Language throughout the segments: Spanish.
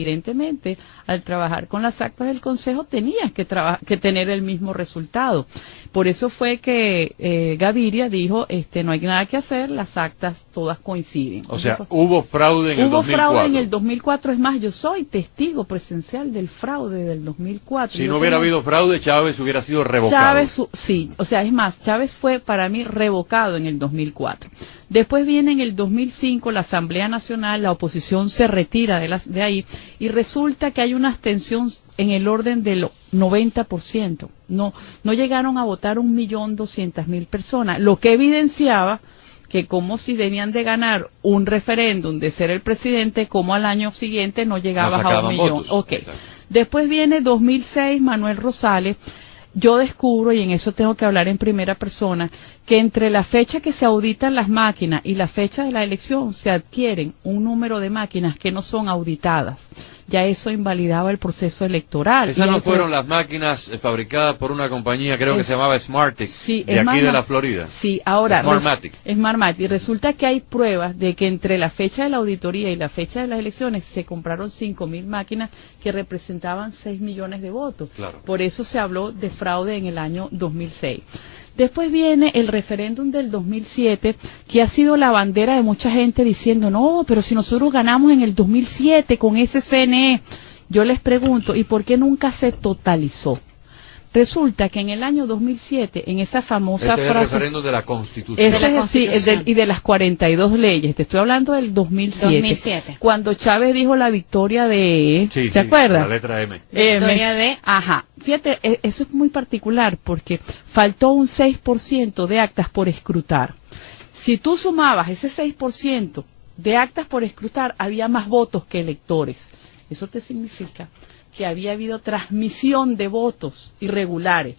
evidentemente, al trabajar con las actas del Consejo tenías que tener el mismo resultado. Por eso fue que Gaviria dijo, no hay nada que hacer, las actas todas coinciden. O sea, hubo fraude en el 2004. Hubo fraude en el 2004, es más, yo soy testigo presencial del fraude del 2004. Si no hubiera habido fraude, Chávez hubiera sido revocado. Chávez, sí, o sea, es más, Chávez fue para mí revocado en el 2004. Después viene en el 2005 la Asamblea Nacional, la oposición se retira de ahí y resulta que hay una abstención en el orden del 90%. No llegaron a votar 1.200.000 personas, lo que evidenciaba que como si venían de ganar un referéndum de ser el presidente, como al año siguiente no llegabas a 1 millón. Okay. Después viene 2006, Manuel Rosales. Yo descubro, y en eso tengo que hablar en primera persona, que entre la fecha que se auditan las máquinas y la fecha de la elección se adquieren un número de máquinas que no son auditadas. Ya eso invalidaba el proceso electoral. Esas no fueron las máquinas fabricadas por una compañía, creo que se llamaba Smartec, sí, de aquí de la Florida. Sí, ahora Smartmatic. Y resulta que hay pruebas de que entre la fecha de la auditoría y la fecha de las elecciones se compraron 5.000 máquinas que representaban 6 millones de votos. Claro. Por eso se habló de fraude en el año 2006. Después viene el referéndum del 2007, que ha sido la bandera de mucha gente diciendo, no, pero si nosotros ganamos en el 2007 con ese CNE, yo les pregunto, ¿y por qué nunca se totalizó? Resulta que en el año 2007, en esa famosa frase... es el referéndum de la Constitución. Y de las 42 leyes. Te estoy hablando del 2007. Cuando Chávez dijo la victoria de... ¿Se acuerda? La letra M. Victoria de... Ajá. Fíjate, eso es muy particular porque faltó un 6% de actas por escrutar. Si tú sumabas ese 6% de actas por escrutar, había más votos que electores. Eso te significa que había habido transmisión de votos irregulares.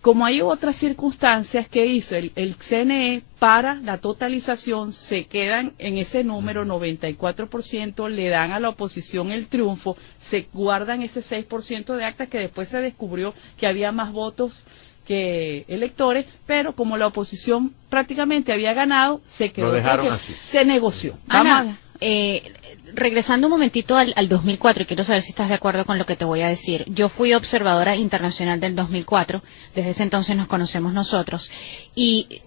Como hay otras circunstancias que hizo el CNE para la totalización, se quedan en ese número 94%, le dan a la oposición el triunfo, se guardan ese 6% de actas que después se descubrió que había más votos que electores, pero como la oposición prácticamente había ganado, se quedó. Lo dejaron así. Se negoció. Ana, regresando un momentito al 2004, y quiero saber si estás de acuerdo con lo que te voy a decir. Yo fui observadora internacional del 2004, desde ese entonces nos conocemos nosotros, y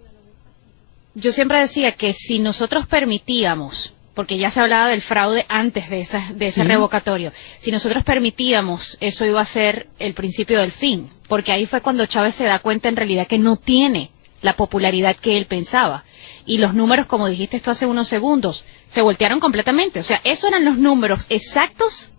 yo siempre decía que si nosotros permitíamos, porque ya se hablaba del fraude antes de ese revocatorio, si nosotros permitíamos, eso iba a ser el principio del fin, porque ahí fue cuando Chávez se da cuenta en realidad que no tiene la popularidad que él pensaba. Y los números, como dijiste esto hace unos segundos, se voltearon completamente. O sea, esos eran los números exactos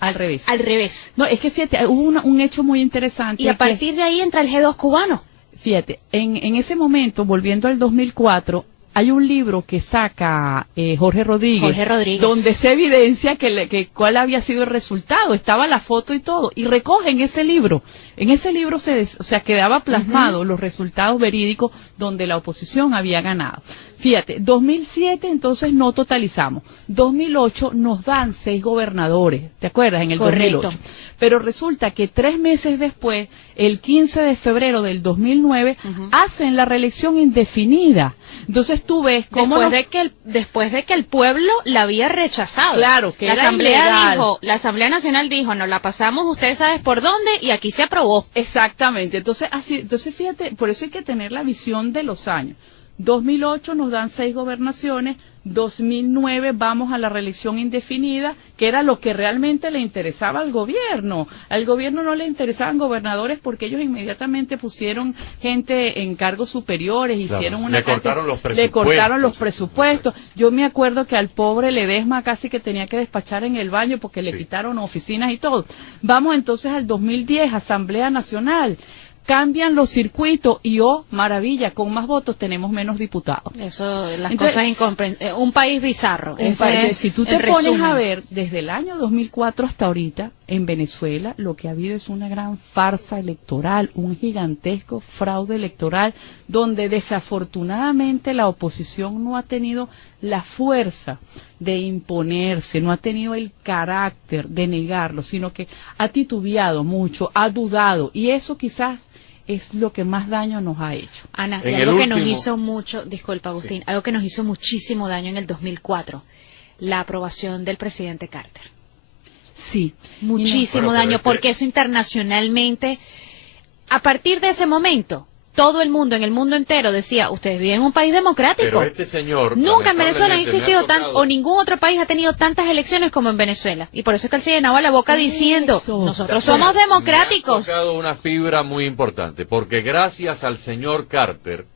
al revés. Al revés. No, es que fíjate, hubo un hecho muy interesante. Y a partir de ahí entra el G2 cubano. Fíjate, en ese momento, volviendo al 2004, hay un libro que saca Jorge Rodríguez, donde se evidencia que cuál había sido el resultado, estaba la foto y todo, y recogen ese libro. En ese libro quedaba plasmado los resultados verídicos donde la oposición había ganado. Fíjate, 2007 entonces no totalizamos, 2008 nos dan 6 gobernadores, ¿te acuerdas? En el 2008. Pero resulta que 3 meses después, el 15 de febrero del 2009, hacen la reelección indefinida. Entonces tú ves cómo... Después de que el pueblo la había rechazado. Claro, que era ilegal. La Asamblea Nacional dijo, nos la pasamos, usted sabe por dónde, y aquí se aprobó. Exactamente. Entonces fíjate, por eso hay que tener la visión de los años. 2008 nos dan 6 gobernaciones, 2009 vamos a la reelección indefinida, que era lo que realmente le interesaba al gobierno. Al gobierno no le interesaban gobernadores porque ellos inmediatamente pusieron gente en cargos superiores, hicieron le cortaron los presupuestos. Yo me acuerdo que al pobre Ledesma casi que tenía que despachar en el baño porque le quitaron oficinas y todo. Vamos entonces al 2010, Asamblea Nacional. Cambian los circuitos y, maravilla, con más votos tenemos menos diputados. Eso, cosas incomprensibles. Un país bizarro. Si tú te pones a ver, desde el año 2004 hasta ahorita, en Venezuela, lo que ha habido es una gran farsa electoral, un gigantesco fraude electoral, donde desafortunadamente la oposición no ha tenido la fuerza de imponerse, no ha tenido el carácter de negarlo, sino que ha titubeado mucho, ha dudado, y eso quizás es lo que más daño nos ha hecho. Ana, y algo que nos hizo mucho, disculpa Agustín, algo que nos hizo muchísimo daño en el 2004, la aprobación del presidente Carter. Sí, Muchísimo Bueno, pero daño, porque eso internacionalmente, a partir de ese momento, todo el mundo, en el mundo entero, decía, ustedes viven en un país democrático. Pero este señor... Nunca en Venezuela ha lamentablemente, existido me ha tocado- o ningún otro país ha tenido tantas elecciones como en Venezuela. Y por eso es que él se llenaba la boca diciendo, nosotros somos democráticos. Me ha tocado una fibra muy importante, porque gracias al señor Carter,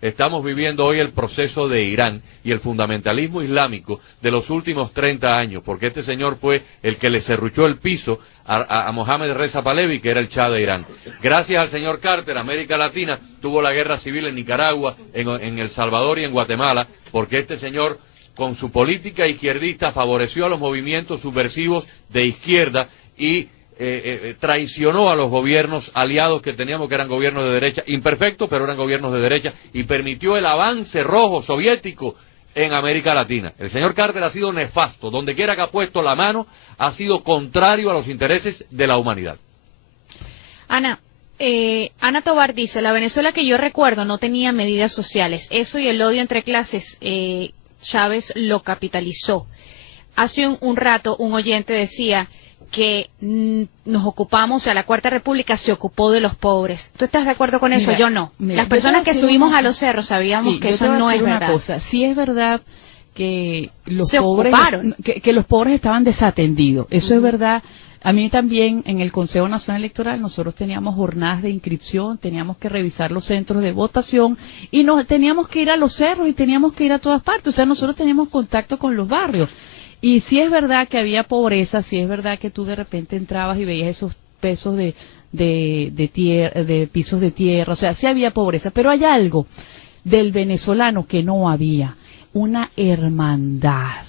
estamos viviendo hoy el proceso de Irán y el fundamentalismo islámico de los últimos 30 años, porque este señor fue el que le serruchó el piso a Mohamed Reza Pahlavi, que era el Shah de Irán. Gracias al señor Carter, América Latina tuvo la guerra civil en Nicaragua, en El Salvador y en Guatemala, porque este señor, con su política izquierdista, favoreció a los movimientos subversivos de izquierda y traicionó a los gobiernos aliados que teníamos, que eran gobiernos de derecha, imperfectos, pero eran gobiernos de derecha, y permitió el avance rojo soviético en América Latina. El señor Carter ha sido nefasto, donde quiera que ha puesto la mano, ha sido contrario a los intereses de la humanidad. Ana Tobar dice, la Venezuela que yo recuerdo no tenía medidas sociales. Eso y el odio entre clases, Chávez lo capitalizó. Hace un rato un oyente decía que nos ocupamos, o sea, la Cuarta República se ocupó de los pobres. ¿Tú estás de acuerdo con eso? Mira, Yo no. mira, Las yo personas te que voy a decir subimos una a los cerros sabíamos Sí, que yo eso te voy a no es decir una verdad. cosa. Sí es verdad que los Se pobres ocuparon. que los pobres estaban desatendidos. Eso es verdad. A mí también en el Consejo Nacional Electoral nosotros teníamos jornadas de inscripción, teníamos que revisar los centros de votación y teníamos que ir a los cerros y teníamos que ir a todas partes. O sea, nosotros teníamos contacto con los barrios. Y sí es verdad que había pobreza, sí es verdad que tú de repente entrabas y veías esos pesos de tierra, de pisos de tierra, o sea, sí había pobreza, pero hay algo del venezolano que no había, una hermandad.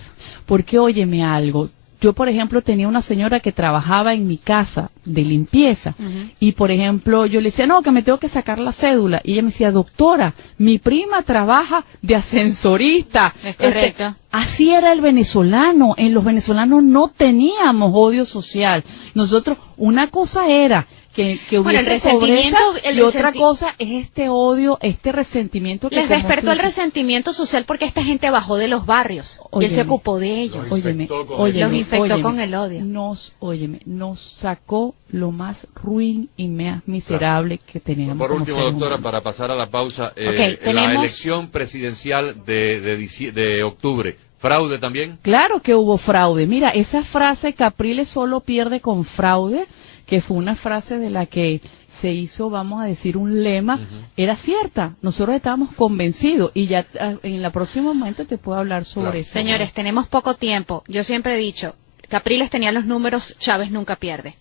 Porque óyeme algo, yo por ejemplo tenía una señora que trabajaba en mi casa de limpieza y por ejemplo yo le decía, no, que me tengo que sacar la cédula y ella me decía, doctora, mi prima trabaja de ascensorista. Es correcto. Así era el venezolano. En los venezolanos no teníamos odio social. Nosotros, una cosa era que Bueno, el hubiese resentimiento, pobreza y otra cosa es este odio, este resentimiento que Les como despertó tú el dices, resentimiento social porque esta gente bajó de los barrios y él se Óyeme. ocupó de ellos. Óyeme, infectó con óyeme, Los infectó óyeme, con el odio. nos sacó lo más ruin y más miserable que teníamos. Por como último, seres doctora, humanos. para pasar a la pausa, Ok, la tenemos- elección presidencial de octubre, ¿fraude también? Claro que hubo fraude. Mira, esa frase Capriles solo pierde con fraude, que fue una frase de la que se hizo, vamos a decir, un lema, era cierta. Nosotros estábamos convencidos y ya en el próximo momento te puedo hablar sobre Claro. eso. Señores, tenemos poco tiempo. Yo siempre he dicho, Capriles tenía los números, Chávez nunca pierde.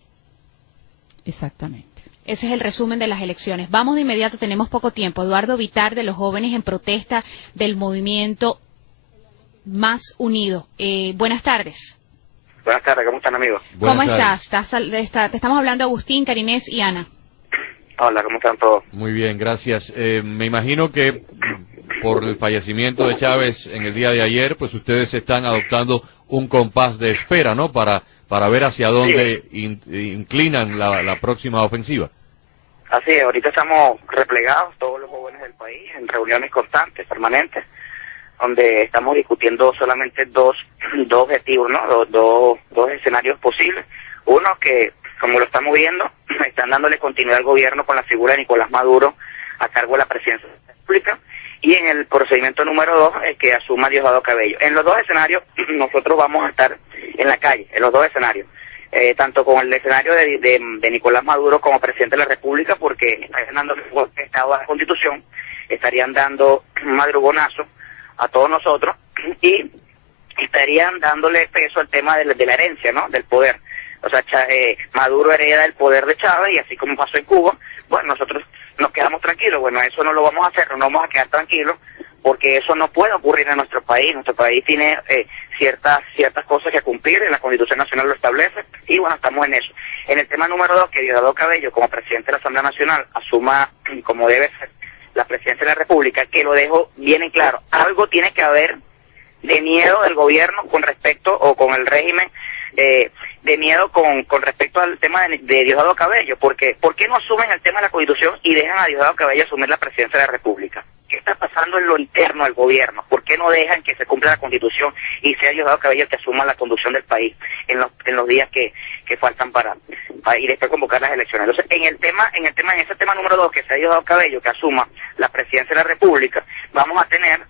Exactamente. Ese es el resumen de las elecciones. Vamos de inmediato, tenemos poco tiempo. Eduardo Vitar, de los jóvenes en protesta del movimiento Más Unido. Buenas tardes. Buenas tardes, ¿cómo están, amigos? ¿Cómo Buenas tardes. estás? Te estamos hablando Agustín, Carinés y Ana. Hola, ¿cómo están todos? Muy bien, gracias. Me imagino que por el fallecimiento de Chávez en el día de ayer, pues ustedes están adoptando un compás de espera, ¿no? Para ver hacia dónde inclinan la próxima ofensiva. Así es, ahorita estamos replegados, todos los jóvenes del país, en reuniones constantes, permanentes, donde estamos discutiendo solamente dos objetivos, ¿no? Dos escenarios posibles. Uno que, como lo estamos viendo, están dándole continuidad al gobierno con la figura de Nicolás Maduro a cargo de la presidencia de la República, y en el procedimiento número 2, que asuma Diosdado Cabello. En los dos escenarios, nosotros vamos a estar en la calle, en los dos escenarios. Tanto con el escenario de Nicolás Maduro como presidente de la República, porque estarían dando el golpe de Estado a la Constitución, estarían dando un madrugonazo a todos nosotros y estarían dándole peso al tema de la herencia, ¿no? Del poder. O sea, Maduro hereda el poder de Chávez y así como pasó en Cuba, bueno, nosotros nos quedamos tranquilos. Bueno, eso no lo vamos a hacer, no vamos a quedar tranquilos porque eso no puede ocurrir en nuestro país. Nuestro país tiene ciertas cosas que cumplir, en la Constitución Nacional lo establece, y bueno, estamos en eso. En el tema número 2, que Diosdado Cabello, como presidente de la Asamblea Nacional, asuma como debe ser la presidencia de la República, que lo dejo bien en claro, algo tiene que haber de miedo del gobierno con respecto, o con el régimen, de miedo con respecto al tema de Diosdado Cabello, porque ¿por qué no asumen el tema de la Constitución y dejan a Diosdado Cabello asumir la presidencia de la República? ¿qué está pasando en lo interno del gobierno? ¿Por qué no dejan que se cumpla la Constitución y sea Diosdado Cabello el que asuma la conducción del país en los días que faltan para y después convocar las elecciones? Entonces, en ese tema número 2, que sea Diosdado Cabello que asuma la presidencia de la República, vamos a tener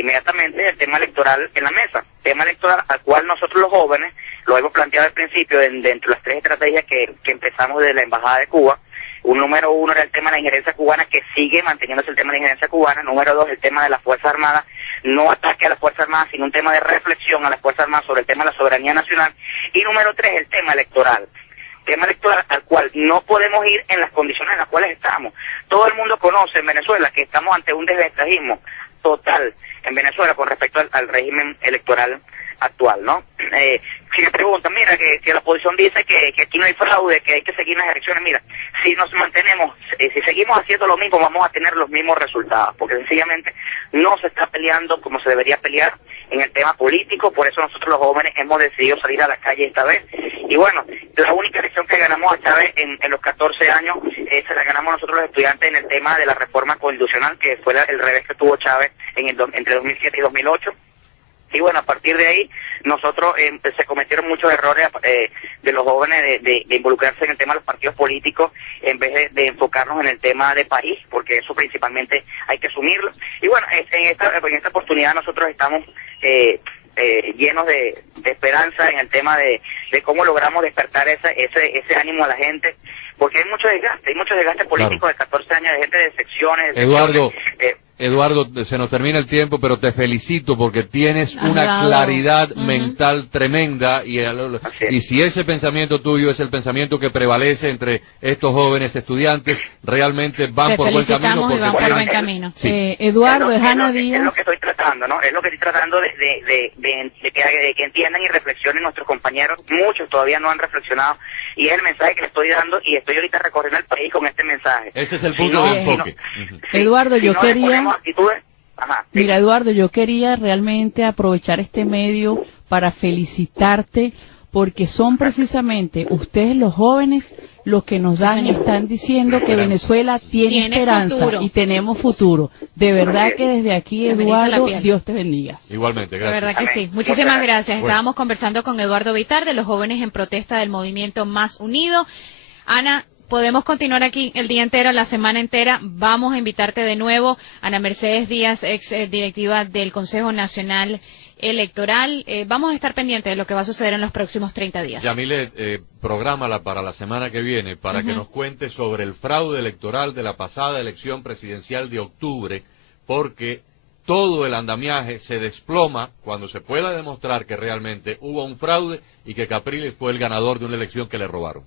inmediatamente el tema electoral en la mesa, tema electoral al cual nosotros los jóvenes lo hemos planteado al principio dentro de las 3 estrategias que empezamos desde la Embajada de Cuba. Un número 1 era el tema de la injerencia cubana, que sigue manteniéndose el tema de la injerencia cubana. Número 2, el tema de las Fuerzas Armadas, no ataque a las Fuerzas Armadas, sino un tema de reflexión a las Fuerzas Armadas sobre el tema de la soberanía nacional. Y número 3, el tema electoral al cual no podemos ir en las condiciones en las cuales estamos. Todo el mundo conoce en Venezuela que estamos ante un desventajismo total en Venezuela con respecto al régimen electoral actual, ¿no? Si me preguntan, mira, que la oposición dice que aquí no hay fraude, que hay que seguir las elecciones, mira, si nos mantenemos, si seguimos haciendo lo mismo, vamos a tener los mismos resultados, porque sencillamente no se está peleando como se debería pelear en el tema político. Por eso nosotros los jóvenes hemos decidido salir a la calle esta vez. Y bueno, la única elección que ganamos esta vez en los 14 años, se la ganamos nosotros los estudiantes en el tema de la reforma constitucional, que fue el revés que tuvo Chávez entre 2007 y 2008. Y bueno, a partir de ahí, nosotros se cometieron muchos errores de los jóvenes de involucrarse en el tema de los partidos políticos en vez de enfocarnos en el tema de país, porque eso principalmente hay que asumirlo. Y bueno, en esta oportunidad nosotros estamos llenos de esperanza en el tema de cómo logramos despertar ese ánimo a la gente, porque hay mucho desgaste político, claro, de 14 años, de gente de secciones. Eduardo, se nos termina el tiempo, pero te felicito porque tienes una claridad mental tremenda y si ese pensamiento tuyo es el pensamiento que prevalece entre estos jóvenes estudiantes, realmente van por buen camino. Porque van por buen camino. Sí. Eduardo, Ana Díaz. Es lo que estoy tratando, ¿no? Es lo que estoy tratando de que entiendan y reflexionen nuestros compañeros. Muchos todavía no han reflexionado y es el mensaje que le estoy dando y estoy ahorita recorriendo el país con este mensaje. Ese es el punto de enfoque. Eduardo, yo quería... Ajá, sí. Mira, Eduardo, yo quería realmente aprovechar este medio para felicitarte porque son precisamente ustedes los jóvenes los que nos dan y están diciendo que Venezuela tiene esperanza futuro. Y tenemos futuro. De verdad que desde aquí, Eduardo, Dios te bendiga. Igualmente, gracias. De verdad que sí. Muchísimas gracias. Estábamos conversando con Eduardo Bitar de los jóvenes en protesta del movimiento Más Unido. Ana, podemos continuar aquí el día entero, la semana entera. Vamos a invitarte de nuevo. Ana Mercedes Díaz, ex directiva del Consejo Nacional Electoral. Vamos a estar pendientes de lo que va a suceder en los próximos 30 días. Yamile, prográmala para la semana que viene para que nos cuente sobre el fraude electoral de la pasada elección presidencial de octubre, porque todo el andamiaje se desploma cuando se pueda demostrar que realmente hubo un fraude y que Capriles fue el ganador de una elección que le robaron.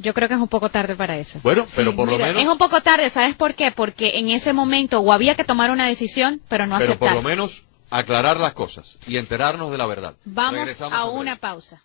Yo creo que es un poco tarde para eso. Bueno, pero por lo menos... Es un poco tarde, ¿sabes por qué? Porque en ese momento o había que tomar una decisión, pero no aceptar. Pero por lo menos aclarar las cosas y enterarnos de la verdad. Vamos a una pausa.